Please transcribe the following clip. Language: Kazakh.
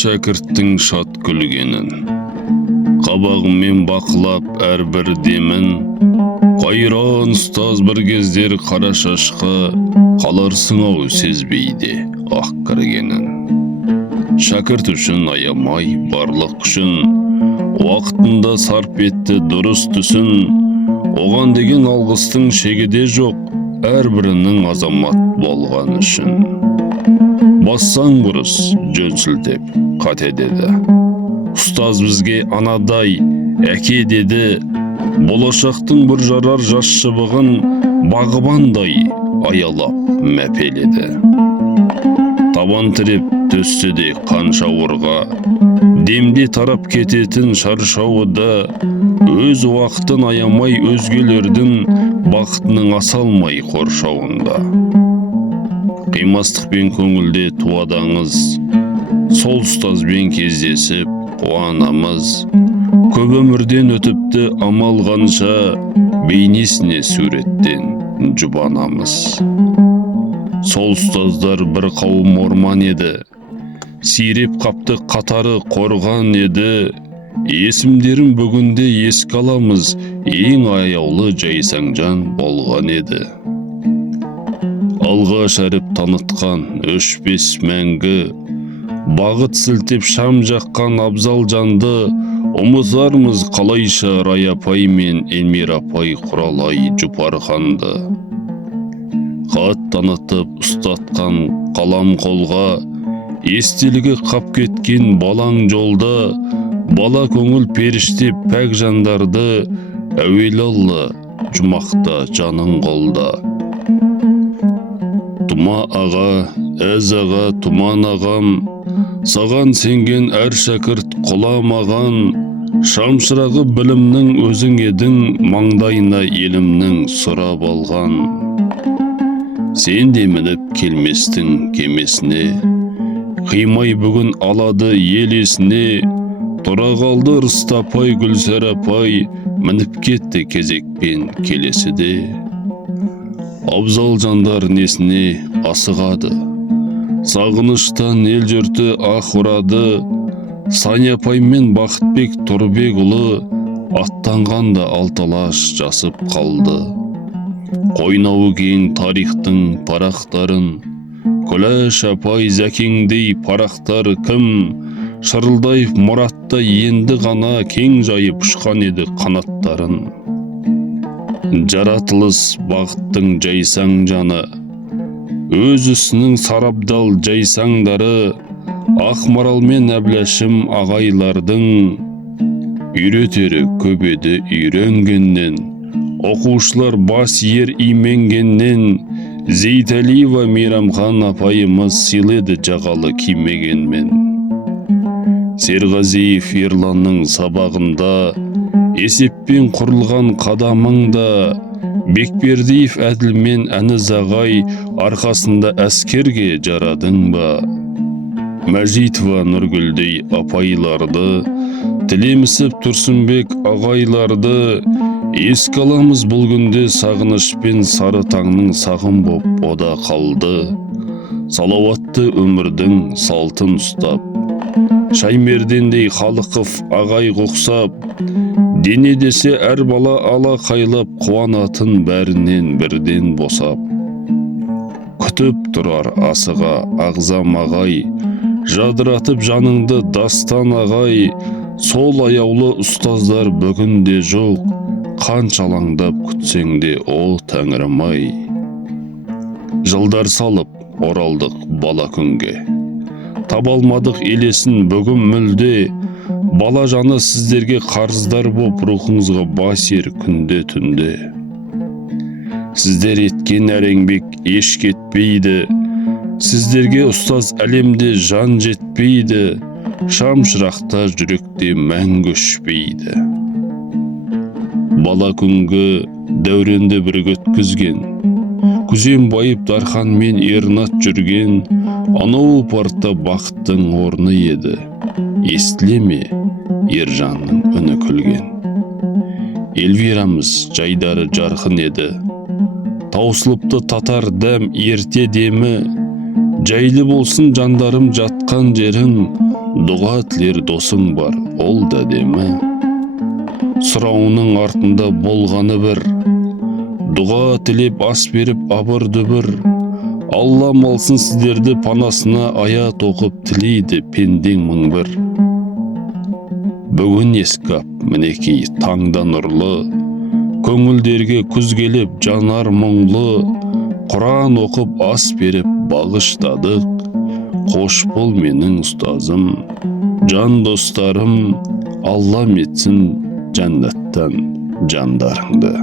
шәкірттің шат күлгенін, қабағымен бақылап әрбір демін. Қайран ұстаз бір кездер қара шашқа, қаларсың-ау сезбейді ақ кіргенін. Шәкірт үшін аямай барлық күшін, уақытында сарп етті дұрыс түсін. Оған деген алғыстың шегіде жоқ, әрбірінің азамат болған үшін. Бассаң бұрыс жөн сілтеп қате деді, ұстаз бізге анадай әке деді. Болашақтың бір жарар жас шыбығын бағбандай аялап мәпеледі. Табан тіреп төсті де қанша орға, демде тарап кететін шаршауыда. Өз уақытын аямай өзгелердің бақытының асалмай қоршауында. Қимастықпен көңілде туадаңыз, сол ұстазбен кездесіп қуанамыз. Көп өмірден өтіпті амал қанша, бейнесіне суреттен жұбанамыз. Сол ұстаздар бір қауым орман еді, сиреп қапты қатары қорған еді. Есімдерін бүгінде еске аламыз, ең аяулы жайсаң жан болған еді. Алғаш әріп танытқан өшпес мәңгі, бағыт сілтеп шам жаққан абзал жанды. Ұмытармыз қалайша Рай апай мен Эльмира апай құралай Жұпарханды. Хат танытып ұстатқан қалам қолға, естелігі қап кеткен балаң жолда. Бала көңіл періште пәк жандарды, әуелі Алла жұмақта жаның қолда. Тума аға, әз аға, туман ағам, саған сенген әр шәкірт құламаған. Шамшырағы білімнің өзің едің, маңдайына елімнің сұрап алған. Сен де мініп келместің кемесіне, қимай бүгін алады ел есіне. Тұра қалды Рыстапай, Гүлсәр апай, мініп кетті кезекпен келесіде. Абзал жандар несіне асығады, сағыныштан ел жұрты ақ ұрады. Сания апай мен Бақытбек Тұрбекұлы аттанғанда алталаш жасып қалды. Қойнауы кең тарихтың парақтарын, Күләш апай Зәкеңдей парақтар кім? Шырылдайып мұратта енді ғана кең жайып ұшқан еді қанаттарын. Жаратылыс бақыттың жайсаң жаны, өз ісінің сарабдал жайсаңдары. Ақмарал мен Әбләшім ағайлардың, үйретері көп еді үйренгеннен. Оқушылар бас ер именгеннен. Зейталиева Мейрамхан апайымыз сыйлады жағалы кимегенмен. Серғазиев Ерланның сабағында, есеппен құрылған қадамыңда. Бекбердиев Әділ мен Әніз ағай арқасында әскерге жарадың ба? Мәжитова Нұргүлдей апайларды, Тілемісіп Тұрсынбек ағайларды. Еске аламыз бұл күнде сағынышпен сары таңның сағым боп ода қалды. Салауатты өмірдің салтын ұстап, Шаймердендей Халықов ағай құқсап. Дене десе әр бала ала қайлап, қуанатын бәрінен бірден босап. Күтіп тұрар асыға ағзам ағай, жадыратып жаныңды дастан ағай. Сол аяулы ұстаздар бүгінде жоқ, қаншалаңдап күтсеңде о тәңірім-ай. Жылдар салып оралдық бала күнге, табалмадық елесін бүгін мүлде. Бала жаны сіздерге қарыздар боп, рухыңызға бас ер күнде түнде. Сіздер еткен әр еңбек еш кетпейді, сіздерге ұстаз әлемде жан жетпейді. Шамшырақта жүректе мәңгі өшпейді. Бала күнгі дәуренді бірге өткізген, күзен байып Дархан мен Ернат жүрген. Анау партта бақыттың орны еді, естіле ме Ержанның үні күлген. Эльвирамыз жайдары жарқын еді, таусылыпты татар дәм ерте демі. Жайлы болсын жандарым жатқан жерің, Дұға тілер досың бар, ол да демі. Сұрауының артында болғаны бір. Дұға тілеп ас беріп абыр-дүбір. Аллам алсын сіздерді панасына, аят оқып тілейді пендең мың бір. Бүгін ескап мінекей таңда нұрлы, көңілдерге күз келіп жанар мұңлы. Құран оқып ас беріп бағыштадық, қош бол менің ұстазым, жан достарым, Аллам етсін жәннаттан жандарыңды.